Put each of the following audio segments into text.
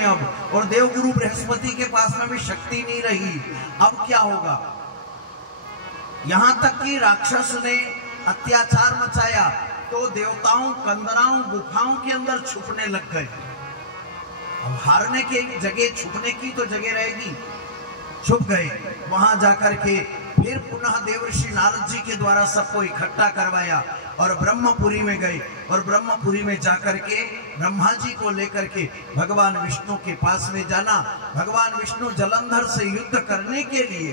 हैं अब, और देवगुरु बृहस्पति के पास में भी शक्ति नहीं रही। अब क्या होगा? यहां तक कि राक्षस ने अत्याचार मचाया तो देवताओं कंदराओं गुफाओं के अंदर छुपने लग गए। अब हारने की जगह छुपने की तो जगह रहेगी, छुप गए। वहां जाकर के फिर पुनः देवर्षि नारद जी के द्वारा सबको इकट्ठा करवाया और ब्रह्मपुरी में गए, और ब्रह्मपुरी में जाकर के ब्रह्मा जी को लेकर के भगवान विष्णु के पास में जाना। भगवान विष्णु जलंधर से युद्ध करने के लिए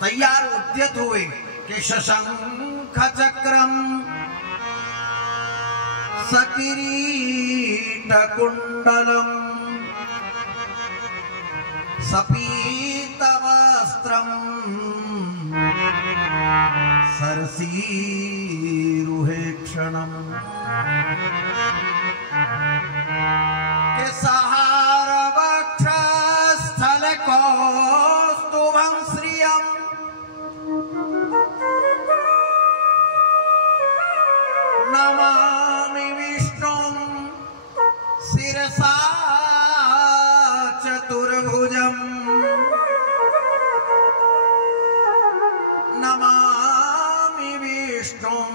तैयार उद्यत हुए कि शशंख चक्रम सकिरीट कुंडलम सपीत वस्त्रम सरसीरुहे क्षणम के सहार वक्षस्थल कौस्तुभं श्रियम नमामि विष्णुं शिरसा चतुर्भुजं नमामि विष्णुं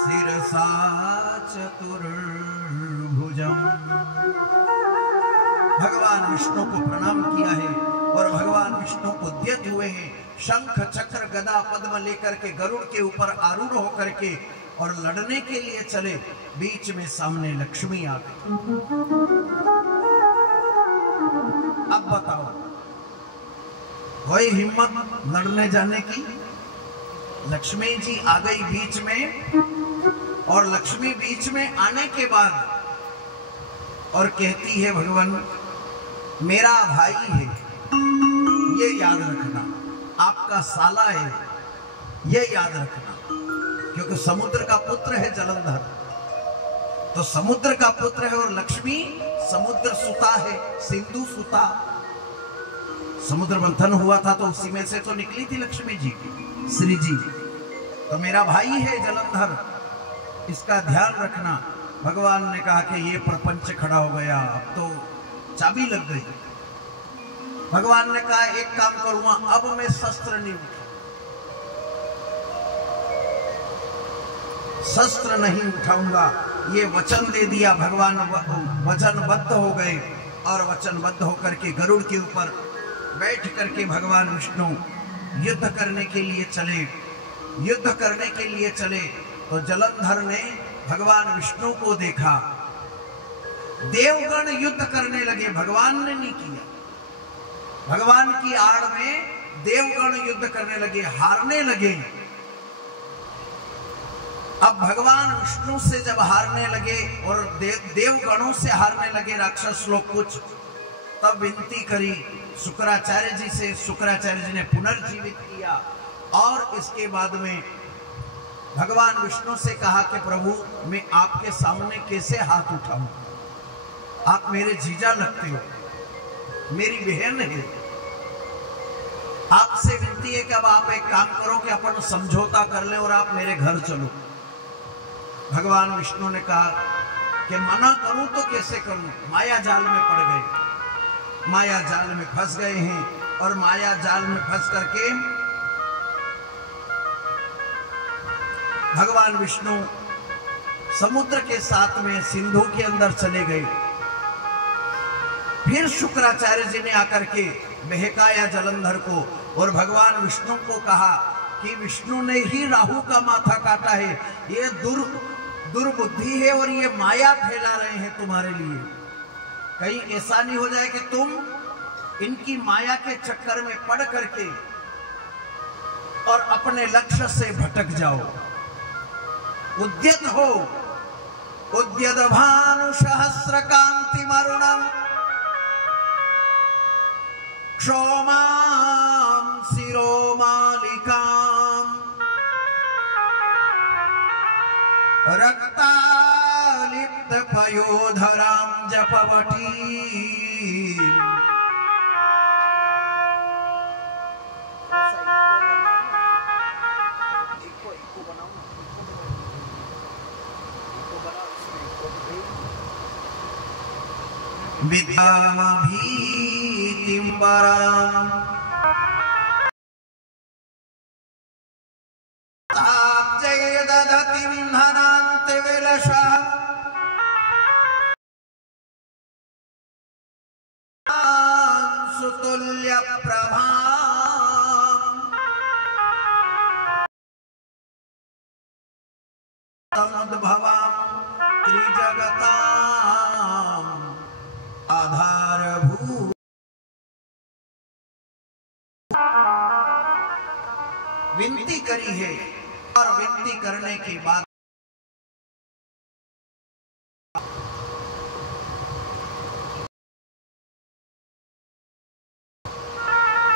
शिरसा चतुर्भुजं। भगवान विष्णु को प्रणाम किया है और भगवान विष्णु उद्यत हुए हैं। शंख चक्र गदा पद्म लेकर के गरुड़ के ऊपर आरूढ़ होकर के और लड़ने के लिए चले। बीच में सामने लक्ष्मी आ गई। अब बताओ, कोई हिम्मत लड़ने जाने की? लक्ष्मी जी आ गई बीच में, और लक्ष्मी बीच में आने के बाद और कहती है भगवान मेरा भाई है, ये याद रखना, आपका साला है, ये याद रखना, क्योंकि समुद्र का पुत्र है जलंधर, तो समुद्र का पुत्र है, और लक्ष्मी समुद्र सुता है, सिंधु सुता। समुद्र मंथन हुआ था तो उसी में से तो निकली थी लक्ष्मी जी, श्री जी। तो मेरा भाई है जलंधर, इसका ध्यान रखना। भगवान ने कहा कि ये प्रपंच खड़ा हो गया, अब तो चाबी लग गई। भगवान ने कहा एक काम करूंगा, अब मैं शस्त्र नहीं शस्त्र नहीं उठाऊंगा, ये वचन दे दिया। भगवान वचनबद्ध हो गए और वचनबद्ध होकर के गरुड़ के ऊपर बैठ करके भगवान विष्णु युद्ध करने के लिए चले। युद्ध करने के लिए चले तो जलंधर ने भगवान विष्णु को देखा। देवगण युद्ध करने लगे, भगवान ने नहीं किया। भगवान की आड़ में देवगण युद्ध करने लगे, हारने लगे। अब भगवान विष्णु से जब हारने लगे और देवगणों से हारने लगे राक्षस लोग कुछ, तब विनती करी शुक्राचार्य जी से। शुक्राचार्य जी ने पुनर्जीवित किया और इसके बाद में भगवान विष्णु से कहा कि प्रभु मैं आपके सामने कैसे हाथ उठाऊं? आप मेरे जीजा लगते हो, मेरी बहन है। आपसे विनती है कि अब आप एक काम करो कि अपन समझौता कर ले और आप मेरे घर चलो। भगवान विष्णु ने कहा कि मना करूं तो कैसे करूं? माया जाल में पड़ गए, माया जाल में फंस गए हैं। और माया जाल में फंस करके भगवान विष्णु समुद्र के साथ में सिंधु के अंदर चले गए। फिर शुक्राचार्य जी ने आकर के बहकाया जलंधर को और भगवान विष्णु को कहा कि विष्णु ने ही राहु का माथा काटा है, ये दुर्बुद्धि है और ये माया फैला रहे हैं तुम्हारे लिए। कहीं ऐसा नहीं हो जाए कि तुम इनकी माया के चक्कर में पड़ करके और अपने लक्ष्य से भटक जाओ। उद्यत हो, उद्यत भानु सहस्र कांति मरुणम क्षोमां शिरोमालिकां रक्तालिप्त पयोधरां जपवटी। विद्यामभीतिं पराम् ताब्जय दधतिं धनान्तिविलसः सुतुल्यप्रभाम् तमुद्भवां त्रिजगताम् आधारभूत। विनती करी है और विनती करने के बाद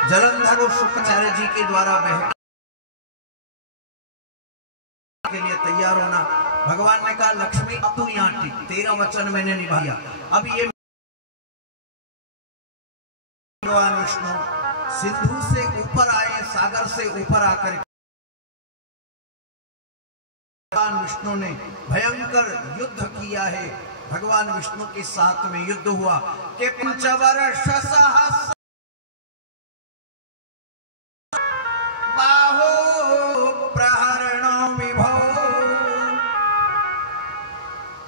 जलंधर और शुक्राचार्य जी के द्वारा बह के लिए तैयार होना। भगवान ने कहा लक्ष्मी अब तू यहाँ टिक, तेरा वचन मैंने निभाया। अब ये भगवान विष्णु सिंधु से ऊपर आए, सागर से ऊपर आकर भगवान विष्णु ने भयंकर युद्ध किया है। भगवान विष्णु के साथ में युद्ध हुआ कि पंचवर्ष सहस्र बाहो प्रहरणो विभो।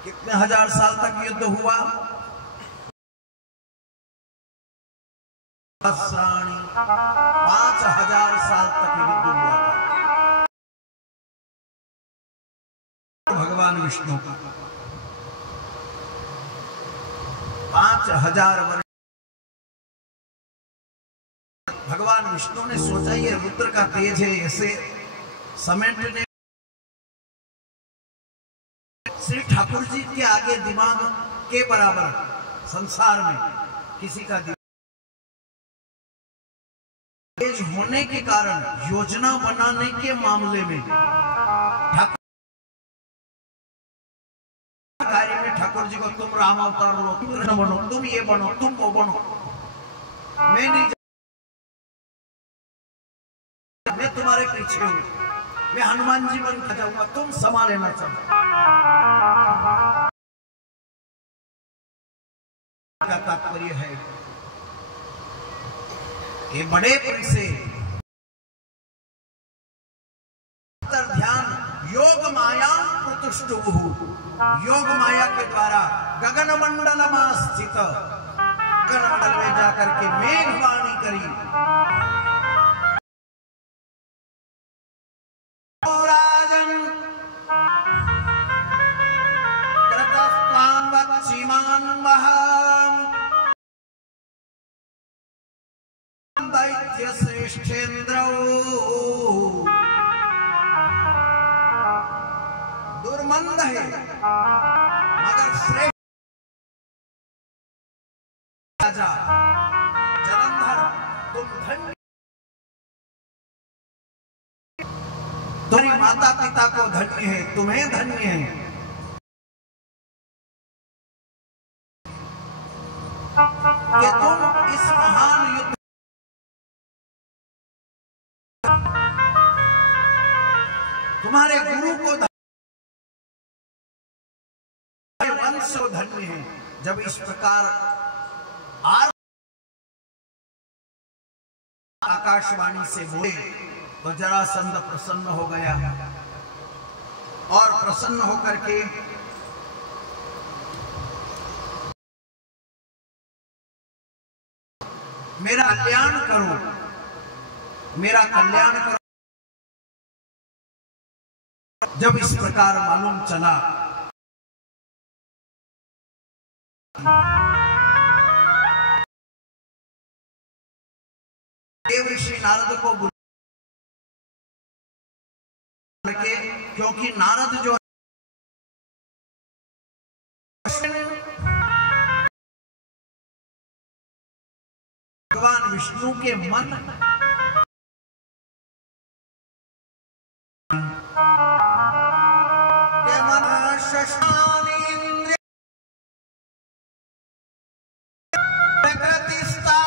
कितने हजार साल तक युद्ध हुआ? 5000 साल तक युद्ध हुआ था। भगवान विष्णु का 5000 वर्ष। भगवान विष्णु ने सोचा ये रुद्र का तेज है, ऐसे समेटने। श्री ठाकुर जी के आगे दिमाग के बराबर संसार में किसी का तेज होने के कारण योजना बनाने के मामले में कार्य में ठाकुर जी को तुम राम अवतार लो, तुम कृष्ण बनो, तुम ये बनो, तुम वो बनो। मैं नहीं, मैं तुम्हारे पीछे हूं, मैं हनुमान जी बन जाऊंगा, तुम संभालेना सब। का तात्पर्य है कि बड़े पन से ध्यान योग माया प्रतिष्ठु, योग माया के द्वारा गगन मंडल में स्थित गगन मंडल में जाकर के मेघवाणी करी। राजन कृतस्त्वां वत्सीमान् वहाम् दैत्य श्रेष्ठेन्द्रो दुर्मंद है मगर श्रेष्ठ राजा जलंधर, तुम धन्य, तुम्हारी माता पिता को धन्य है, तुम्हें धन्य है कि तुम इस महान युद्ध तुम्हारे गुरु को वंश धन्य है। जब इस प्रकार आकाशवाणी से बोले तो जरासंध प्रसन्न हो गया और प्रसन्न होकर के मेरा कल्याण करो, मेरा कल्याण करो। जब इस प्रकार मालूम चला देवर्षि नारद को बुला के, क्योंकि नारद जो भगवान विष्णु के मन के मन शशानीन्द्र प्रकृतिस्था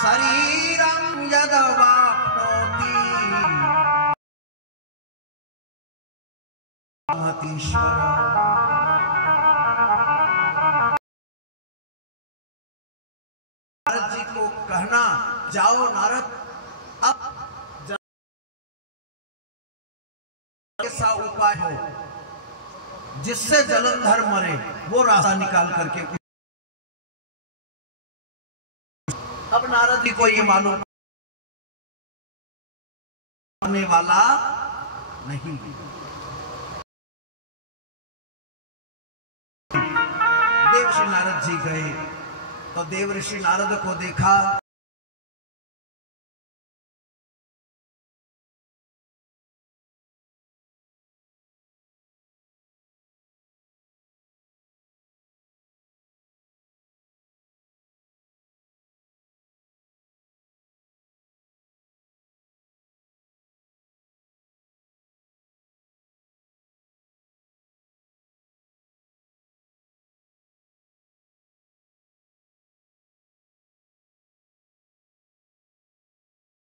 शरीरं यदवाप्नोति महतीश्वर। कहना, जाओ नारद, अब ऐसा उपाय हो जिससे जलंधर मरे, वो रास्ता निकाल करके। अब नारद जी को ये मालूम होने वाला नहीं। देव ऋषि नारद जी गए तो देव ऋषि नारद को देखा